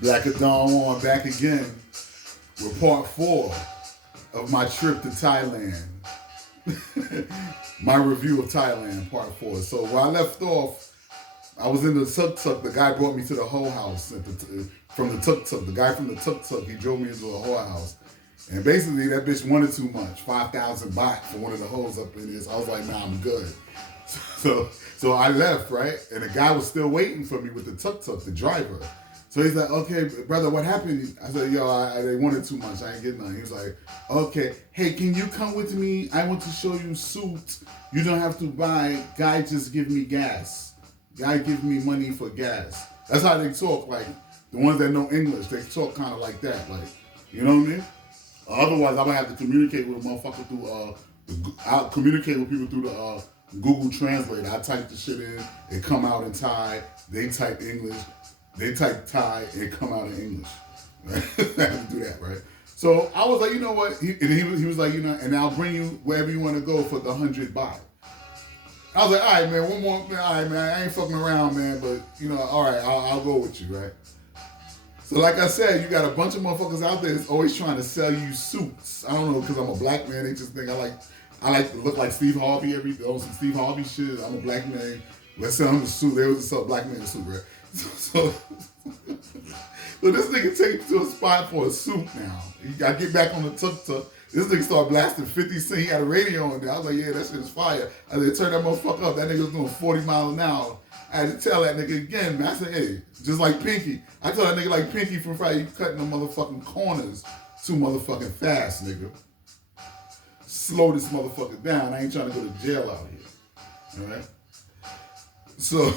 Black of Dawn on back again with part 4 of my trip to Thailand. My review of Thailand, part 4. So where I left off, I was in the tuk tuk. The guy brought me to the whole house from the tuk tuk. The guy from the tuk tuk, he drove me into a whole house. And basically, that bitch wanted too much. 5,000 baht for one of the hoes up in this. I was like, nah, I'm good. So I left, right? And the guy was still waiting for me with the tuk tuk, the driver. So he's like, okay, brother, what happened? I said, yo, they wanted too much. I ain't getting none. He was like, okay, hey, can you come with me? I want to show you suits. You don't have to buy. Guy just give me gas. Guy give me money for gas. That's how they talk. Like, the ones that know English, they talk kind of like that. Like, you know what I mean? Otherwise, I'm going to have to communicate with a motherfucker through, I'll communicate with people through the Google Translator. I type the shit in, it come out in Thai. They type English. They type Thai, it come out in English. Right? I have to do that, right? So I was like, you know what? He was like, you know, and I'll bring you wherever you want to go for the 100 baht. I was like, all right, man, one more, man, all right, man, I ain't fucking around, man, but, you know, all right, I'll go with you, right? So like I said, you got a bunch of motherfuckers out there that's always trying to sell you suits. I don't know, because I'm a black man, they just think I like to look like Steve Harvey on some Steve Harvey shit. I'm a black man. Let's sell him the suit. They always sell black man the suit, right? So this nigga take me to a spot for a suit now. I get back on the tuk-tuk. This nigga start blasting 50 Cent. He had a radio on there. I was like, yeah, that shit is fire. I said, turn that motherfucker up. That nigga was doing 40 miles an hour. I had to tell that nigga again, man. I said, hey, just like Pinky. I told that nigga like Pinky from Friday, you cutting the motherfucking corners too motherfucking fast, nigga. Slow this motherfucker down. I ain't trying to go to jail out here. All right? So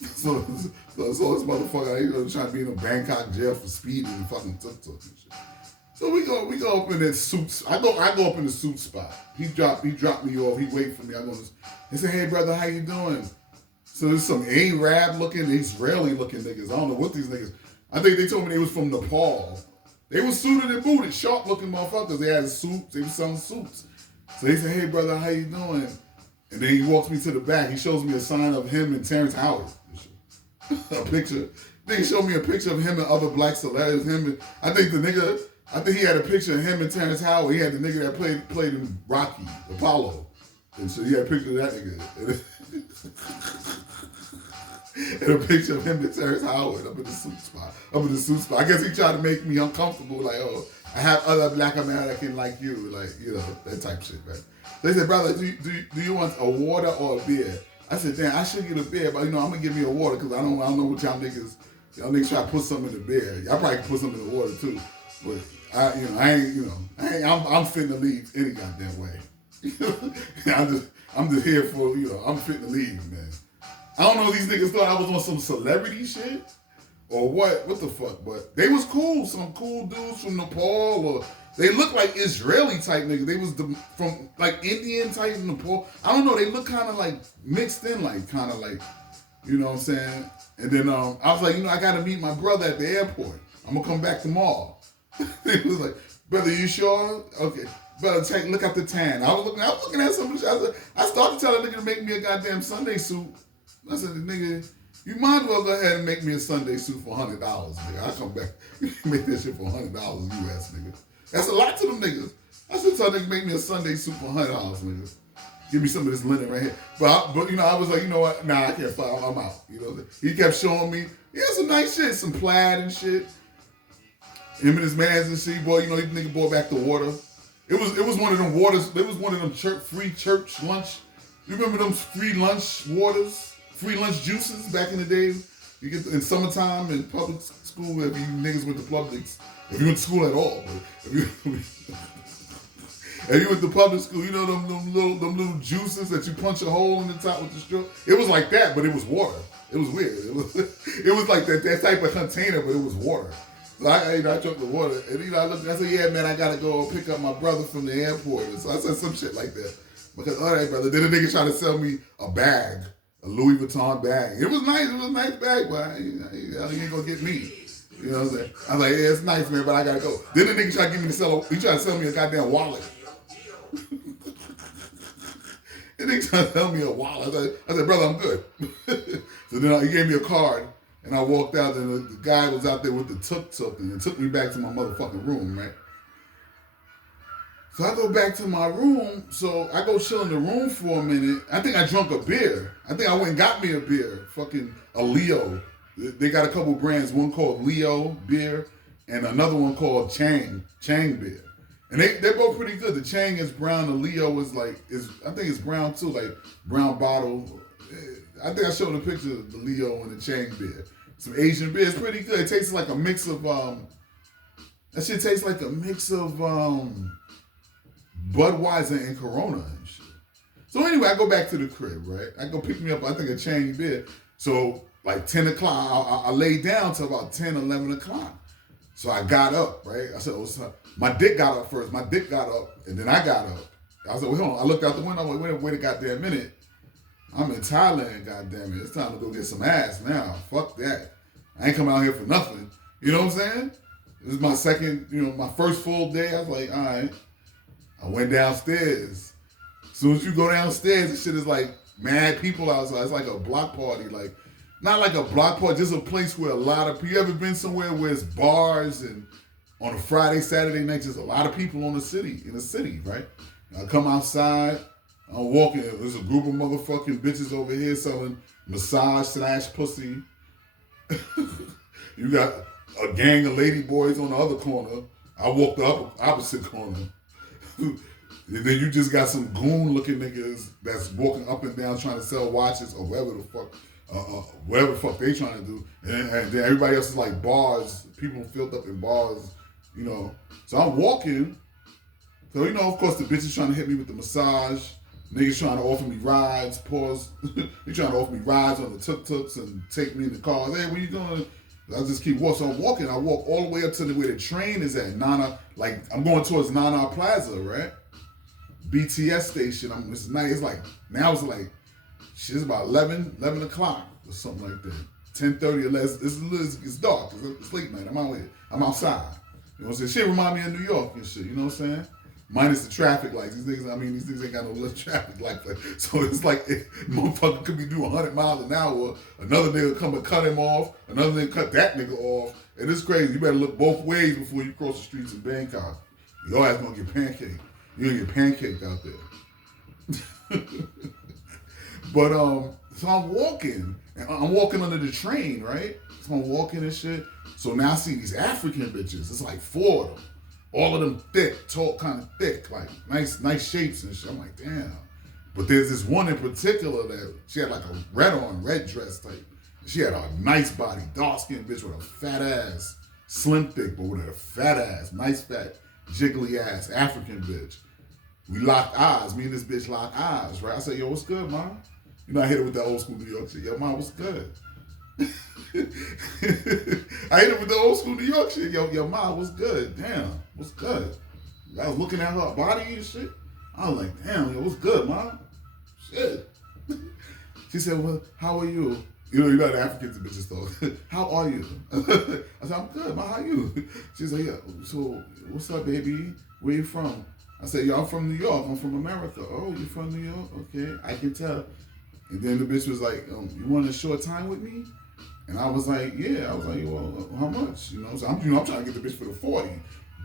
this motherfucker, I trying to be in a Bangkok jail for speeding and fucking tuk-tuk and shit. So we go up in that suits. I go up in the suit spot. He dropped me off. He wait for me. He said, hey brother, how you doing? So there's some Arab looking, Israeli looking niggas. I don't know what these niggas. I think they told me they was from Nepal. They was suited and booted, sharp looking motherfuckers. They had suits. They was selling suits. So he said, hey brother, how you doing? And then he walks me to the back. He shows me a sign of him and Terrence Howard. A picture. Then he showed me a picture of him and other black celebrities. I think he had a picture of him and Terrence Howard. He had the nigga that played in Rocky, Apollo. And so he had a picture of that nigga. And a picture of him and Terrence Howard up in the suit spot. I guess he tried to make me uncomfortable. Like, oh, I have other black American like you. Like, you know, that type shit, right? They said, brother, do you want a water or a beer? I said, damn, I should get a beer, but you know, I'm gonna give me a water because I don't know what y'all niggas try to put something in the beer. Y'all probably can put something in the water too, but I'm fitting to leave any goddamn way. I'm just here for, you know, I'm fitting to leave, man. I don't know if these niggas thought I was on some celebrity shit or what the fuck, but they was cool. Some cool dudes from Nepal, or they look like Israeli type niggas. They was from like Indian type Nepal. I don't know. They look kind of like mixed in, like kind of like, you know what I'm saying? And then I was like, you know, I got to meet my brother at the airport. I'm gonna come back tomorrow. He was like, brother, you sure? Okay. Brother, look at the tan. I was looking at some shit. I started telling the nigga to make me a goddamn Sunday suit. I said, nigga, you might as well go ahead and make me a Sunday suit for $100, nigga. I come back, make that shit for $100 US, nigga. That's a lot to them niggas. I should tell niggas make me a Sunday suit for $100, nigga. Give me some of this linen right here. But you know, I was like, you know what? Nah, I can't fly. I'm out. You know, he kept showing me, he had some nice shit, some plaid and shit. Him and his mans and shit, boy, you know, he nigga brought back the water. It was one of them waters. It was one of them free church lunch. You remember them free lunch waters, free lunch juices back in the day? You get in summertime in public school. If you niggas went to publics, if you went to school at all, but if you went to public school, you know them little juices that you punch a hole in the top with the straw. It was like that, but it was water. It was weird. It was like that type of container, but it was water. So I drank the water, and you know, I said, yeah, man, I gotta go pick up my brother from the airport. And so I said some shit like that. Because, all right, brother. Then the nigga tried to sell me a bag, a Louis Vuitton bag. It was nice. It was a nice bag, but he ain't gonna get me. You know what I'm saying? I was like, yeah, it's nice, man, but I gotta go. Then the nigga tried to sell me a goddamn wallet. And they trying to tell me a wallet. I said, brother, I'm good. So then he gave me a card, and I walked out, and the guy was out there with the tuk-tuk, and it took me back to my motherfucking room, right? So I go back to my room, so I go chill in the room for a minute. I think I drunk a beer. I think I went and got me a beer, fucking a Leo. They got a couple brands, one called Leo beer, and another one called Chang beer. And they're both pretty good. The Chang is brown, the Leo is I think it's brown too, like brown bottle. I think I showed a picture of the Leo and the Chang beer. Some Asian beer. It's pretty good. It tastes like a mix of, that shit tastes like a mix of Budweiser and Corona and shit. So anyway, I go back to the crib, right? I go pick me up, I think, a Chang beer. So like 10 o'clock, I laid down till about 10, 11 o'clock. So I got up, right? I said, my dick got up first. My dick got up, and then I got up. I said, wait, hold on. I looked out the window. I'm like, wait a goddamn minute. I'm in Thailand, goddamn it. It's time to go get some ass now. Fuck that. I ain't coming out here for nothing. You know what I'm saying? This is my second, my first full day. I was like, all right. I went downstairs. As soon as you go downstairs, this shit is like mad people outside. It's like a block party. Like, not like a block party, just a place where a lot of people, you ever been somewhere where it's bars and on a Friday, Saturday night, just a lot of people in the city, right? I come outside, I'm walking, there's a group of motherfucking bitches over here selling massage/pussy. You got a gang of lady boys on the other corner. I walk the opposite corner. And then you just got some goon-looking niggas that's walking up and down trying to sell watches or whatever the fuck they trying to do. And then everybody else is like bars, people filled up in bars, So I'm walking. So, of course, the bitch is trying to hit me with the massage. Niggas trying to offer me rides, pause. They trying to offer me rides on the tuk-tuks and take me in the cars. Hey, what you doing? I just keep walking. So I'm walking. I walk all the way up to where the train is at. I'm going towards Nana Plaza, right? BTS station. It's night. It's like, now it's like, shit, it's about 11 o'clock or something like that. 10:30 or less. It's dark. It's late night. I'm out here. I'm outside. You know what I'm saying? Shit remind me of New York and shit. You know what I'm saying? Minus the traffic lights. These niggas ain't got no little traffic lights. So it's like, motherfucker could be doing 100 miles an hour. Another nigga come and cut him off. Another nigga cut that nigga off. And it's crazy. You better look both ways before you cross the streets in Bangkok. Your ass gonna get pancaked. You're gonna get pancaked out there. But, so I'm walking. And I'm walking under the train, right? So I'm walking and shit. So now I see these African bitches. It's like 4 of them. All of them thick, tall, kind of thick, like nice shapes and shit. I'm like, damn. But there's this one in particular that she had like a red dress type. She had a nice body, dark-skinned bitch with a fat ass, slim thick, but with a fat ass, nice fat, jiggly ass, African bitch. We locked eyes. Me and this bitch locked eyes, right? I said, yo, what's good, mom? I hit her with that old school New York shit. Yo, mom, what's good? I hit her with the old school New York shit. Yo, mom, what's good? Damn, what's good? I was looking at her body and shit. I was like, damn, yo, what's good, mom? Shit. She said, well, how are you? You know the Africans and bitches though. How are you? I said, I'm good, mom, how you? She's like, yeah, so what's up, baby? Where you from? I said, yo, I'm from New York. I'm from America. Oh, you from New York? Okay, I can tell. And then the bitch was like, you want a short time with me? And I was like, yeah. I was like, well, how much? So I'm trying to get the bitch for the 40.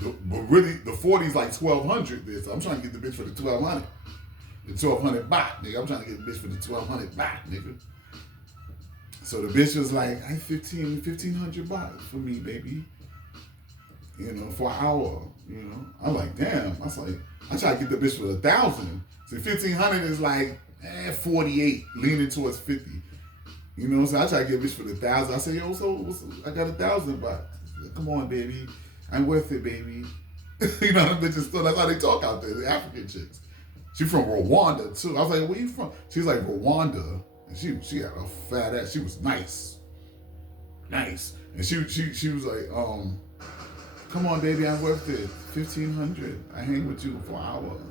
But really, the 40 is like 1,200 there. So I'm trying to get the bitch for the 1,200. The 1,200 baht, nigga. I'm trying to get the bitch for the 1,200 baht, nigga. So the bitch was like, 1,500 baht for me, baby. For an hour, I'm like, damn. I was like, I try to get the bitch for 1,000. So 1,500 is like, 48, leaning towards 50. You know what I'm saying? I try to get a bitch for the 1,000. I say, yo, so I got 1,000 baht. Come on, baby. I'm worth it, baby. Them bitches still, that's how they talk out there, the African chicks. She from Rwanda, too. I was like, where you from? She's like, Rwanda. And she had a fat ass. She was nice. Nice. And she was like, come on, baby, I'm worth it. 1,500. I hang with you for hours.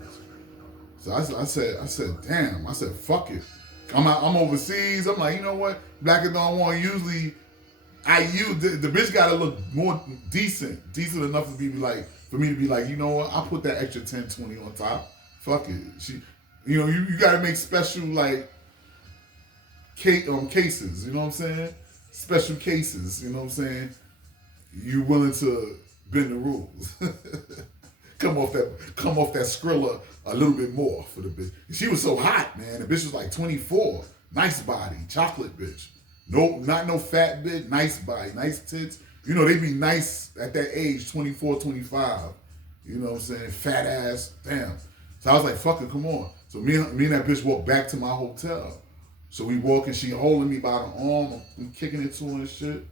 So I said, damn. I said, fuck it. I'm overseas. I'm like, you know what? Black and Dawn One, usually the bitch gotta look more decent enough for me to be like, you know what? I'll put that extra 10, 20 on top. Fuck it. You know, you gotta make special like cases. You know what I'm saying? Special cases. You know what I'm saying? You willing to bend the rules? Come off that Skrilla a little bit more for the bitch. She was so hot, man. The bitch was like 24, nice body, chocolate bitch. No, not no fat bitch, nice body, nice tits. You know, they be nice at that age, 24, 25. You know what I'm saying? Fat ass, damn. So I was like, fuck it, come on. So me and that bitch walked back to my hotel. So we walking, she holding me by the arm, I'm kicking it to her and shit.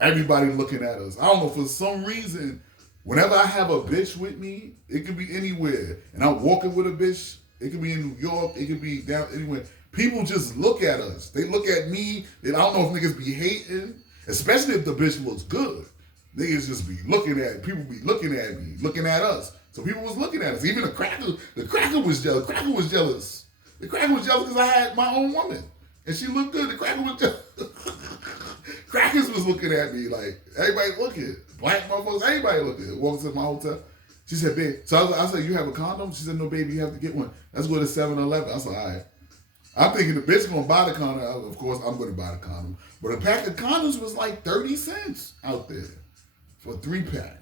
Everybody looking at us. I don't know, for some reason, whenever I have a bitch with me, it could be anywhere. And I'm walking with a bitch, it could be in New York, it could be down anywhere. People just look at us. They look at me, and I don't know if niggas be hating, especially if the bitch looks good. Niggas just be looking at, people be looking at me, looking at us. So people was looking at us. Even the cracker was jealous. The cracker was jealous because I had my own woman. And she looked good. The cracker was jealous. Crackers was looking at me like, everybody looking. Black motherfuckers, everybody looking. Walks to my hotel. She said, babe, so I said, you have a condom? She said, no, baby, you have to get one. Let's go to 7-Eleven. I said, all right. I'm thinking the bitch gonna buy the condom. Of course, I'm gonna buy the condom. But a pack of condoms was like 30 cents out there for a 3-pack.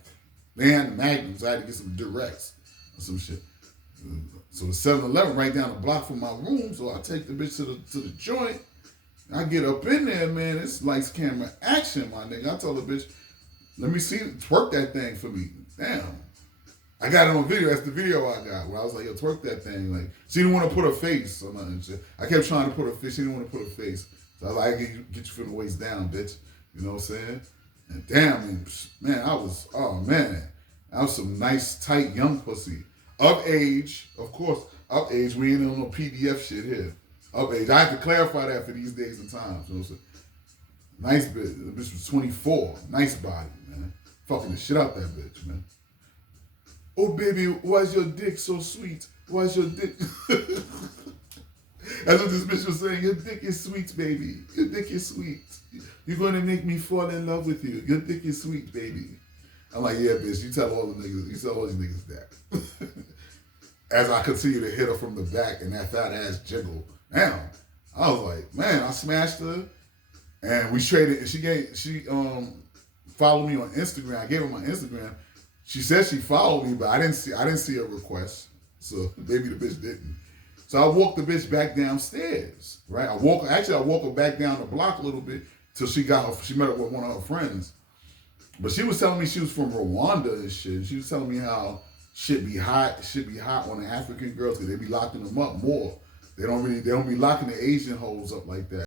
They had the Magnums. I had to get some Directs or some shit. So the 7-Eleven right down the block from my room. So I take the bitch to the joint. I get up in there, man. It's lights, camera, action, my nigga. I told the bitch, let me see, twerk that thing for me. Damn. I got it on video. That's the video I got where I was like, yo, twerk that thing. Like, she didn't want to put her face on nothing. Shit. I kept trying to put her face. She didn't want to put her face. So I was like, get you from the waist down, bitch. You know what I'm saying? And damn, man, I was some nice, tight, young pussy. Of age, of course, of age. We ain't on no PDF shit here. Of age. I have to clarify that for these days and times. You know what I'm saying? Nice bitch. The bitch was 24. Nice body, man. Fucking the shit out that bitch, man. Oh, baby, why's your dick so sweet? Why's your dick? That's what this bitch was saying. Your dick is sweet, baby. Your dick is sweet. You're going to make me fall in love with you. Your dick is sweet, baby. I'm like, yeah, bitch, you tell all the niggas, you tell all these niggas that. As I continue to hit her from the back and that fat ass jiggle. Damn. I was like, man, I smashed her. And we traded, and she followed me on Instagram. I gave her my Instagram. She said she followed me, but I didn't see a request. So maybe the bitch didn't. So I walked the bitch back downstairs, right? I walk her back down the block a little bit till she met up with one of her friends. But she was telling me she was from Rwanda and shit. She was telling me how shit be hot on the African girls because they be locking them up more. They don't be locking the Asian hoes up like that.